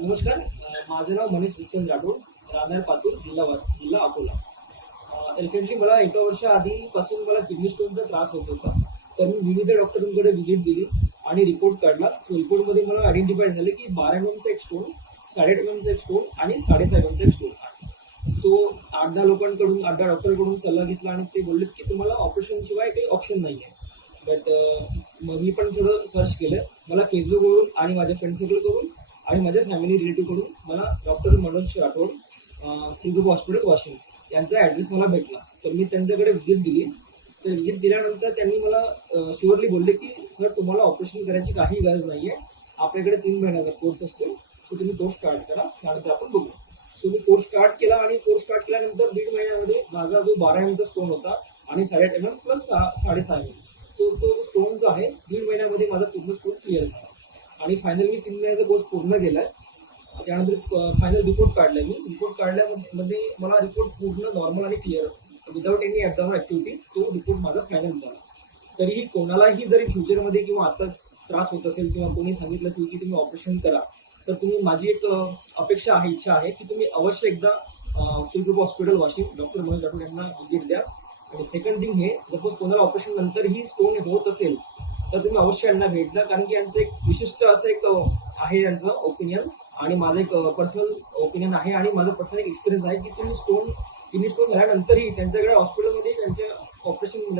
नमस्कार. माझं नाव मनीष विचंद राठोड, राहणार पातूर, जिल्हा अकोला. रिसेंटली मला एका वर्षा आधीपासून मला किडनी स्टोनचा त्रास होत होता. तर मी विविध डॉक्टरांकडे व्हिजिट दिली आणि रिपोर्ट काढला. तो रिपोर्टमध्ये मला आयडेंटिफाय झालं की 12 एमएमचा एक स्टोन, 8.5 एमएमचा एक स्टोन आणि 6.5 एमएमचा एक स्टोन आहे. सो 8-10 लोकांकडून 8-10 डॉक्टरकडून सल्ला घेतला आणि ते बोललेत की तुम्हाला ऑपरेशन शिवाय काही ऑप्शन नाही आहे. बट मग मी पण थोडं सर्च केलं. मला फेसबुकवरून आणि माझ्या फ्रेंड सर्कलकडून आणि माझ्या फॅमिली रिलेटिव्हकडून मला डॉक्टर मनोज राठोड, श्रीगुरू हॉस्पिटल वाशिम यांचा ॲड्रेस मला भेटला. तर मी त्यांच्याकडे व्हिजिट दिली. तर व्हिजिट दिल्यानंतर त्यांनी मला शुअरली बोलले की सर तुम्हाला ऑपरेशन करायची काही गरज नाही आहे. आपल्याकडे 3 महिन्याचा कोर्स असतो, तो तुम्ही कोर्स स्टार्ट करा, त्यानंतर आपण बघू. सो मी कोर्स स्टार्ट केला आणि कोर्स स्टार्ट केल्यानंतर 1.5 महिन्यामध्ये माझा जो 12 एमचा स्टोन होता आणि 8.5 एमएम प्लस 6.5 एमएम तो स्टोन जो आहे 1.5 महिन्यामध्ये माझा पूर्ण स्टोन क्लिअर झाला. आणि फायनली मी 3 महिन्याचा कोर्स पूर्ण केलाय. त्यानंतर फायनल रिपोर्ट काढलाय. मी रिपोर्ट काढल्यामध्ये मला रिपोर्ट पूर्ण नॉर्मल आणि clear without any abnormal activity तो रिपोर्ट माझा फायनल झाला. तरीही कोणालाही जरी फ्युचरमध्ये किंवा आता त्रास होत असेल किंवा कोणी सांगितलं असेल की तुम्ही ऑपरेशन करा, तर तुम्ही माझी एक अपेक्षा आहे, इच्छा आहे की तुम्ही अवश्य एकदा श्रीगुरू हॉस्पिटल वाशिम डॉक्टर मनोज राठोड यांना व्हिजिट द्या. आणि सेकंड थिंग हे, सपोज कोणाला ऑपरेशन नंतरही स्टोन होत असेल तर तुम्ही अवश्य यांना भेट द्या. कारण की यांचं एक विशिष्ट असं एक आहे यांचं ओपिनियन आणि माझं एक पर्सनल ओपिनियन आहे आणि माझं पर्सनल एक एक्सपिरियन्स आहे की तुम्ही किडनी स्टोन झाल्यानंतरही त्यांच्याकडे हॉस्पिटलमध्ये त्यांच्या ऑपरेशन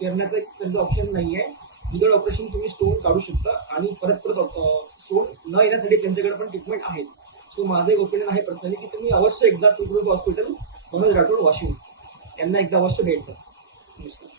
करण्याचं एक त्यांचं ऑप्शन नाही आहे. विदाउट ऑपरेशन तुम्ही स्टोन काढू शकता आणि परत स्टोन न येण्यासाठी त्यांच्याकडे पण ट्रीटमेंट आहे. सो माझं एक ओपिनियन आहे पर्सनली की तुम्ही अवश्य एकदा श्रीगुरू हॉस्पिटल मनोज राठोड वाशिम यांना एकदा अवश्य भेट द्या. नमस्कार.